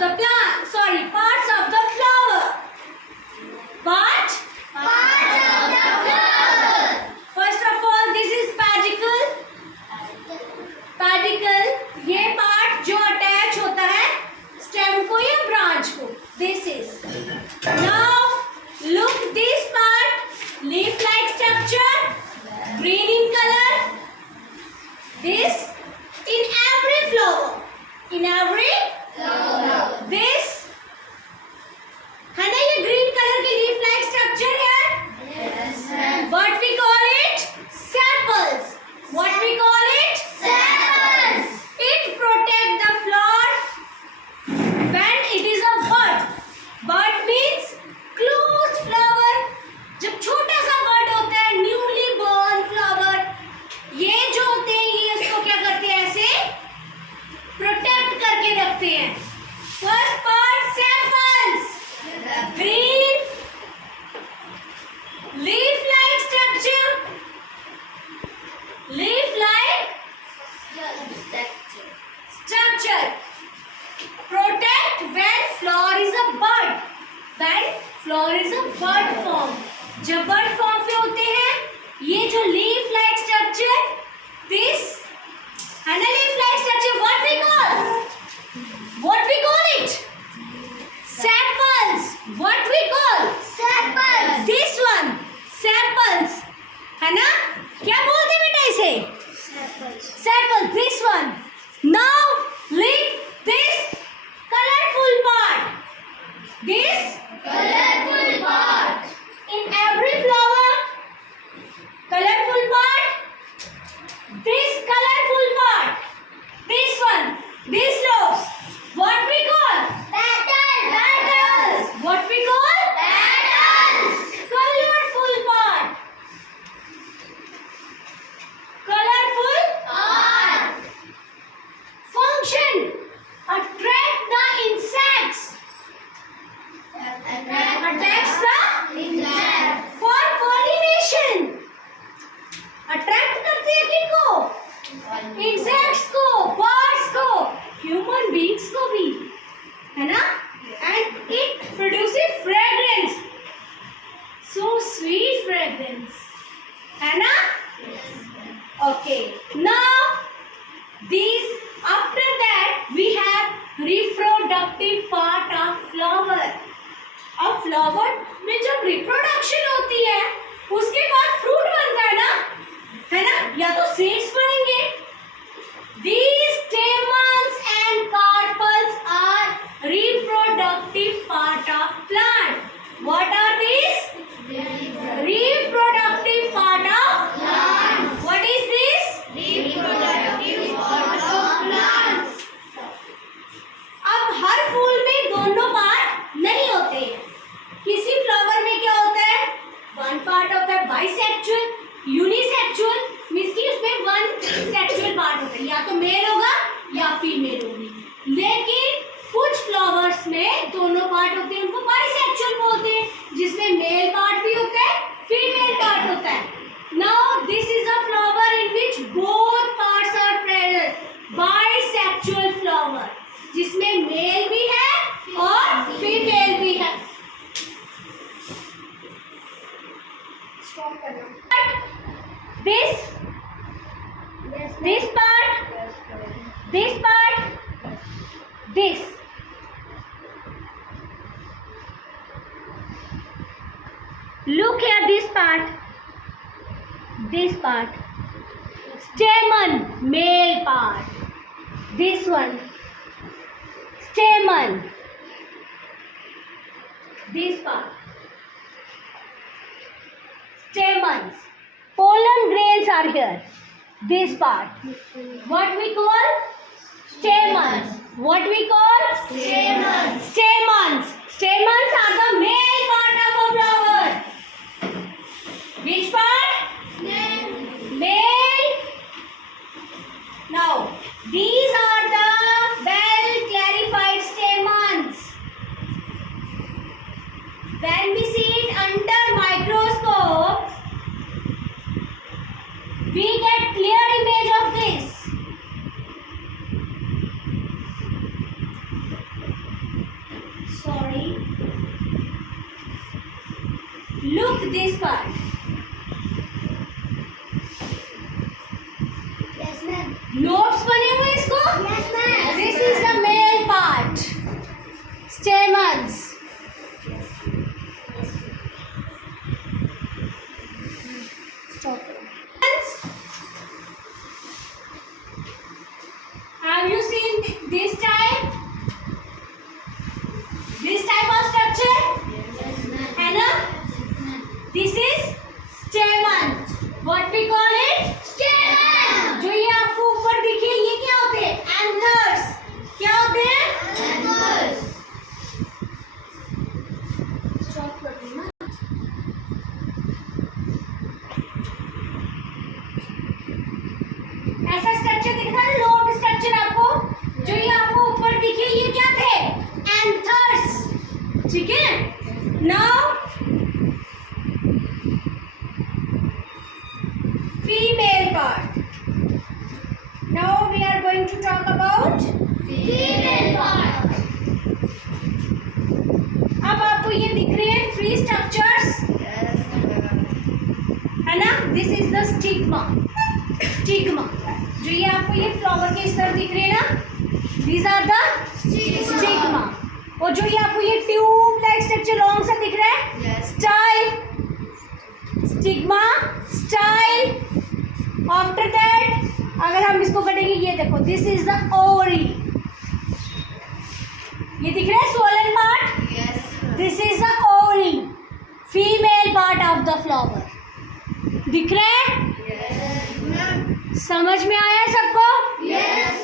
the plant. Sorry, parts of the flower. What? Parts of the flower. First of all, this is pedicle. Pedicle, ये part जो attach होता है stem को या branch को. This is. Now look this part, leaf-like structure, green in color. This in every flower. In every Flower. this है ना, ये green color की leaf-like structure है. Yes, ma'am. What we call it? Sepals. What we call it? Sepals. It protect the flower when it is a bud. Bud means closed flower. जब छोटा सा bud होता है, newly born flower, ये जो होते हैं ये उसको क्या करते हैं, ऐसे प्रोटेक्ट करके रखते हैं. First part sepals. Green leaf-like structure. Leaf-like structure. Protect when flower is a bud. When flower is a bud form. जब bud form पे होते हैं, ये जो leaf-like structure, this है ना leaf-like structure, what we call? What we call it? Sepals. What we call? Sepals. This one. Sepals. है ना? क्या बोलते हैं बेटा इसे? Sepals. Sepals. This one. Now leave this colorful part. This Colorful part. in every flower. Colorful part. This colorful part. This one. This lobes. What we call? Petals. What we call? Petals. Colorful part. Colorful Part. function. Attract the insects. Attracts the Insect. for pollination. Attract करते हैं किनको? Insects को, birds को, human beings को भी, है ना? And it produces fragrance. So sweet fragrance. है ना? Okay. Now these, after that we have reproductive part of flower. अब flower में जब reproduction होती है, उसके बाद fruit बनता है ना, या तो seeds बनेंगे. These stamens and carpels are reproductive part of plant. What are these? Reproductive part of Plants. What is this? Reproductive part of plants. अब हर फूल में दोनों पार्ट नहीं होते हैं. किसी फ्लावर में क्या होता है? वन पार्ट होता है बाइसेक्सुअल, यूनिसेक्सुअल, मींस कि उसमें वन सेक्सुअल पार्ट होता है, या तो मेल होगा या फीमेल होगी. लेकिन कुछ फ्लावर्स में दोनों पार्ट होते हैं, उनको बाइसेक्सुअल बोलते हैं, जिसमें मेल पार्ट भी होता है, फीमेल पार्ट होता है. Now this is a flower in which both parts are present. Bisexual flower, जिसमें मेल भी है और फीमेल भी है. This part, this part, this. Look here, this part, this part. Stamen, male part. This one, stamen. This part, stamens. Pollen grains are here. This part. What we call? Stamens. What we call? Stamens. Stamens. Stamens are the male part of a flower. Which part? Male. Now, these are the well clarified stamens. When we see it under microscope, we get clear image of this. Sorry. Look this part. Yes, ma'am. Lobes बने हुए इसको. Yes, ma'am. This is the male part. Stamens. Stop. Have you seen this type? This type of structure? Yes, ma'am. है ना? This is stamen. What we call it? Stamen. जो ये आपको ऊपर दिखे ये क्या होते हैं? Anthers. क्या होते हैं? Anthers. Stop करती ना. ऐसा स्ट्रक्चर दिख रहा है लोब स्ट्रक्चर आपको जो ये आपको ऊपर दिखे ये क्या थे एंथर्स ठीक है now female part now we are going to talk about Female part. अब आपको ये दिख रहे हैं थ्री स्ट्रक्चर्स Yes, ma'am. है ना this is the stigma stigma जो ये आपको ये फ्लावर के इस तरह दिख रहे हैं ना दीज आर द स्टिग्मा और जो ये आपको ये ट्यूब लाइक स्ट्रक्चर लॉन्ग सा दिख रहा है Yes. Style stigma style after that अगर हम इसको कटेंगे ये देखो दिस इज द ओवरी ये दिख रहा है Solan part Yes, ma'am. This is the ovary female part of the flower दिख रहा है Yes, ma'am. समझ में आया सबको Yes,